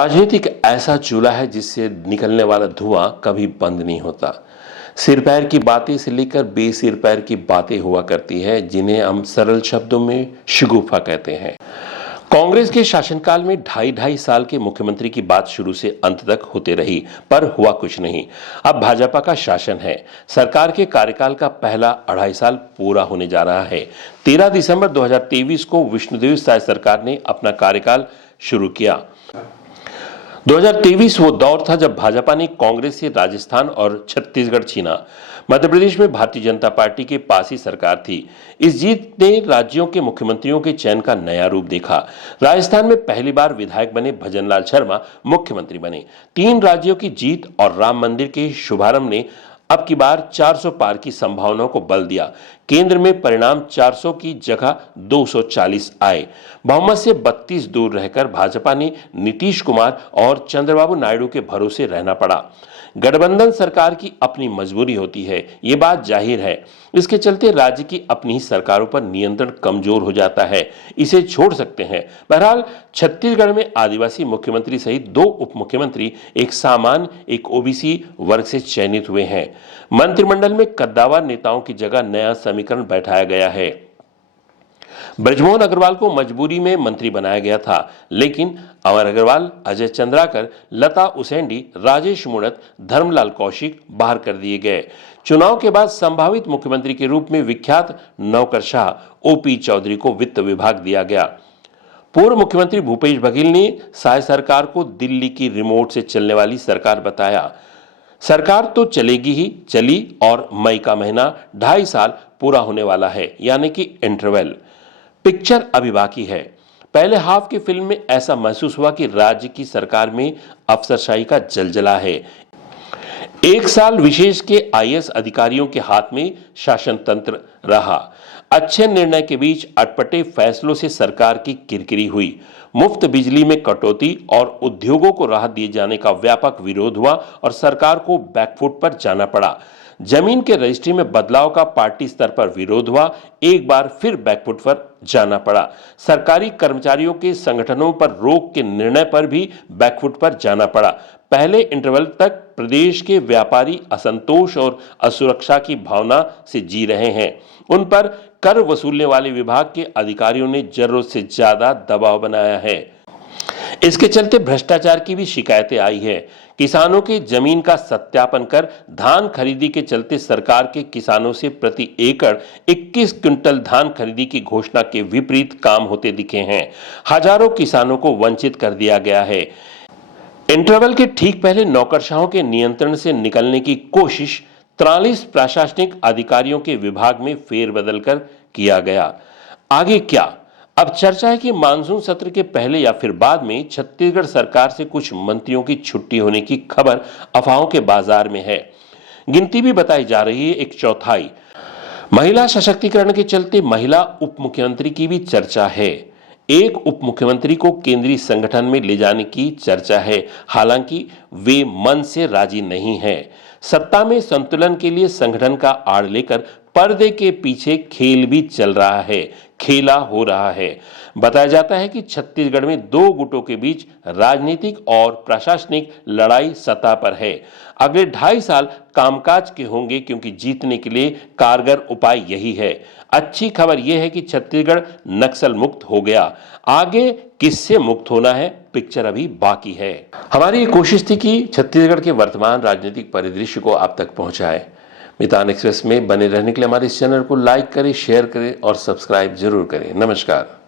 राजनीति एक ऐसा चूल्हा है जिससे निकलने वाला धुआं कभी बंद नहीं होता। सिर पैर की बातें से लेकर बेसिर पैर की बातें हुआ करती है, जिन्हें हम सरल शब्दों में शगुफा कहते हैं। कांग्रेस के शासनकाल में ढाई ढाई साल के मुख्यमंत्री की बात शुरू से अंत तक होते रही, पर हुआ कुछ नहीं। अब भाजपा का शासन है। सरकार के कार्यकाल का पहला 2.5 साल पूरा होने जा रहा है। 13 दिसंबर 2023 को विष्णुदेव साय सरकार ने अपना कार्यकाल शुरू किया। 2023 वो दौर था जब भाजपा ने कांग्रेस से राजस्थान और छत्तीसगढ़ छीना। मध्य प्रदेश में भारतीय जनता पार्टी के पास ही सरकार थी। इस जीत ने राज्यों के मुख्यमंत्रियों के चयन का नया रूप देखा। राजस्थान में पहली बार विधायक बने भजनलाल शर्मा मुख्यमंत्री बने। 3 राज्यों की जीत और राम मंदिर के शुभारंभ ने अब की बार 400 पार की संभावनाओं को बल दिया। केंद्र में परिणाम 400 की जगह 240 आए। बहुमत से 32 दूर रहकर भाजपा ने नीतीश कुमार और चंद्रबाबू नायडू के भरोसे रहना पड़ा। गठबंधन सरकार की अपनी मजबूरी होती है, ये बात जाहिर है। इसके चलते राज्य की अपनी ही सरकारों पर नियंत्रण कमजोर हो जाता है, इसे छोड़ सकते हैं। बहरहाल छत्तीसगढ़ में आदिवासी मुख्यमंत्री सहित 2 उप मुख्यमंत्री, एक सामान्य एक ओबीसी वर्ग से चयनित हुए हैं। मंत्रिमंडल में कद्दावर नेताओं की जगह नया समीकरण बैठाया गया है। ब्रजमोहन अग्रवाल को मजबूरी में मंत्री बनाया गया था, लेकिन अमर अग्रवाल, अजय चंद्राकर, लता उसेंडी, राजेश मूणत, धर्मलाल कौशिक बाहर कर दिए गए। चुनाव के बाद संभावित मुख्यमंत्री के रूप में विख्यात नौकरशाह ओपी चौधरी को वित्त विभाग दिया गया। पूर्व मुख्यमंत्री भूपेश बघेल ने साय सरकार को दिल्ली की रिमोट से चलने वाली सरकार बताया। सरकार तो चलेगी ही चली और मई का महीना 2.5 साल पूरा होने वाला है, यानी कि इंटरवल। पिक्चर अभी बाकी है। पहले हाफ की फिल्म में ऐसा महसूस हुआ कि राज्य की सरकार में अफसरशाही का जलजला है। 1 साल विशेष के आईएएस अधिकारियों के हाथ में शासन तंत्र रहा। अच्छे निर्णय के बीच अटपटे फैसलों से सरकार की किरकिरी हुई। मुफ्त बिजली में कटौती और उद्योगों को राहत दिए जाने का व्यापक विरोध हुआ और सरकार को बैकफुट पर जाना पड़ा। जमीन के रजिस्ट्री में बदलाव का पार्टी स्तर पर विरोध हुआ। एक बार फिर बैकफुट पर जाना पड़ा। सरकारी कर्मचारियों के संगठनों पर रोक के निर्णय पर भी बैकफुट पर जाना पड़ा। पहले इंटरवल तक प्रदेश के व्यापारी असंतोष और असुरक्षा की भावना से जी रहे हैं। उन पर कर वसूलने वाले विभाग के अधिकारियों ने जरूरत से ज्यादा दबाव बनाया है। इसके चलते भ्रष्टाचार की भी शिकायतें आई है। किसानों के जमीन का सत्यापन कर धान खरीदी के चलते सरकार के किसानों से प्रति एकड़ 21 क्विंटल धान खरीदी की घोषणा के विपरीत काम होते दिखे हैं। हजारों किसानों को वंचित कर दिया गया है। इंटरवल के ठीक पहले नौकरशाहों के नियंत्रण से निकलने की कोशिश 43 प्रशासनिक अधिकारियों के विभाग में फेरबदल कर किया गया। आगे क्या? अब चर्चा है कि मानसून सत्र के पहले या फिर बाद में छत्तीसगढ़ सरकार से कुछ मंत्रियों की छुट्टी होने की खबर अफवाहों के बाजार में है। गिनती भी बताई जा रही है 1/4। महिला सशक्तिकरण के चलते महिला उप मुख्यमंत्री की भी चर्चा है। एक उप मुख्यमंत्री को केंद्रीय संगठन में ले जाने की चर्चा है, हालांकि वे मन से राजी नहीं है। सत्ता में संतुलन के लिए संगठन का आड़ लेकर पर्दे के पीछे खेल भी चल रहा है, खेला हो रहा है। बताया जाता है कि छत्तीसगढ़ में 2 गुटों के बीच राजनीतिक और प्रशासनिक लड़ाई सतह पर है। अगले 2.5 साल कामकाज के होंगे, क्योंकि जीतने के लिए कारगर उपाय यही है। अच्छी खबर यह है कि छत्तीसगढ़ नक्सल मुक्त हो गया। आगे किससे मुक्त होना है, पिक्चर अभी बाकी है। हमारी ये कोशिश थी कि छत्तीसगढ़ के वर्तमान राजनीतिक परिदृश्य को आप तक पहुंचाए। मितान एक्सप्रेस में बने रहने के लिए हमारे इस चैनल को लाइक करें, शेयर करें और सब्सक्राइब जरूर करें। नमस्कार।